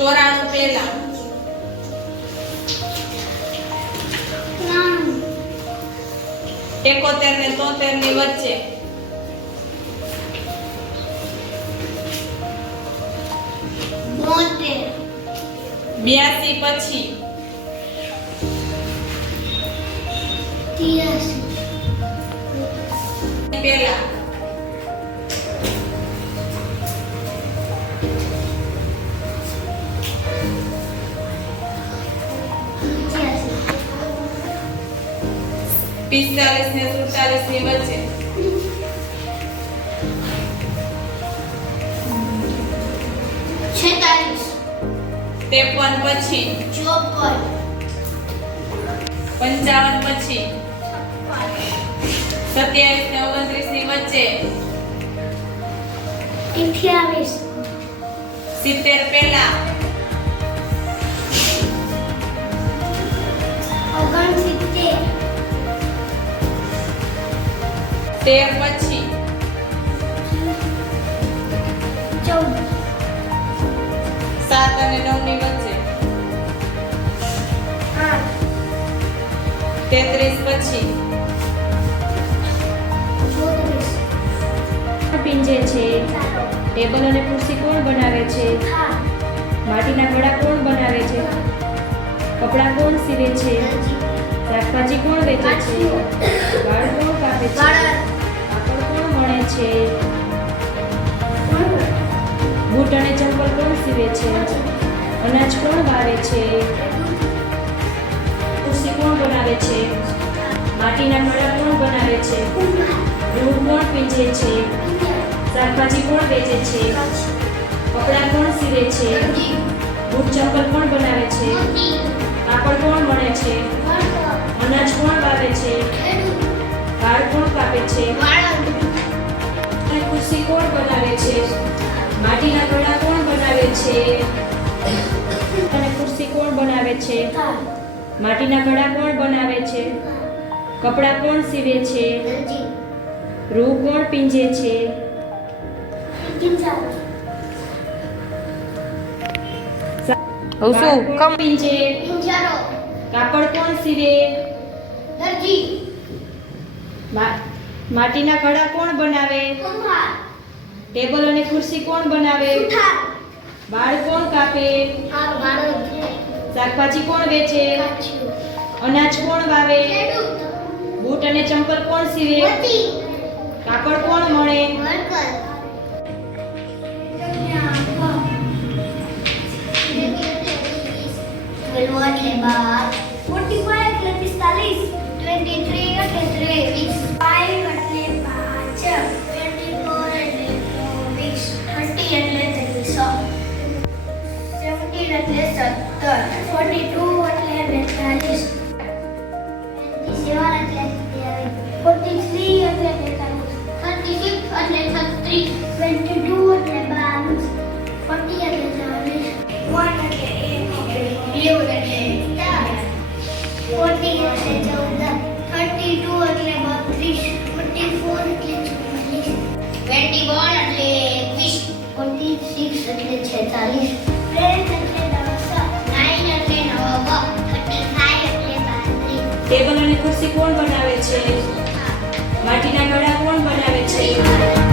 94 પહેલા 71 ને 73 ની વચ્ચે 82 પછી 83 પહેલા 45 ને 47 ની વચ્ચે 53 પછી 54 પછી 27 ને 29 ની વચ્ચે 70 પહેલા 13 પછી 7 અને 9 ની વચ્ચે 33 પછી પિંજે છે ટેબલ અને ખુરશી કોણ બનાવે છે માટીના ઘડા કોણ બનાવે છે કપડાં કોણ સીવે છે શાકભાજી કોણ વેચે છે વાળ કોણ કાપે છે કાપડ કોણ વણે છે બૂટ અને ચંપલ કોણ સીવે છે અનાજ કોણ વાવે છે ખુરશી કોણ બનાવે છે માટીના ઘડા કોણ બનાવે છે રૂ કોણ પીંજે છે શાકભાજી કોણ વેચે છે કપડાં કોણ સીવે છે બૂટ ચંપલ કોણ બનાવે છે કાપડ કોણ વણે છે અનાજ કોણ વાવે છે વાળ કોણ કાપે છે અને ખુરશી કોણ બનાવે છે માટીના ઘડા કોણ બનાવે છે અને ખુરશી કોણ બનાવે છે માટીના ઘડા કોણ બનાવે છે કપડાં કોણ સીવે છે રૂ કોણ પીંજે છે કમ પીંજે કાપડ કોણ સીવે માટીના ઘડા કોણ બનાવે ટેબલ અને ખુરશી કોણ બનાવે વાળ કોણ કાપે શાકભાજી કોણ વેચે અનાજ કોણ વાવે બૂટ અને ચંપલ કોણ સીવે કાપડ કોણ વણે એટલે 45 એટલે 45 23 એટલે 23 5 એટલે 5 24 એટલે 24 30 એટલે 300 17 એટલે 17 42 એટલે 42 27 એટલે 43 એટલે 36 એટલે 36 22 એટલે 22 40 એટલે 40 1 એટલે 1 એટલે 40 એટલે 14 32 એટલે 32 44 એટલે 44 21 એટલે 21 46 એટલે 46 12 એટલે 9 એટલે 9 35 એટલે 32 ટેબલ અને ખુરશી કોણ બનાવે છે માટીના ઘડા કોણ બનાવે છે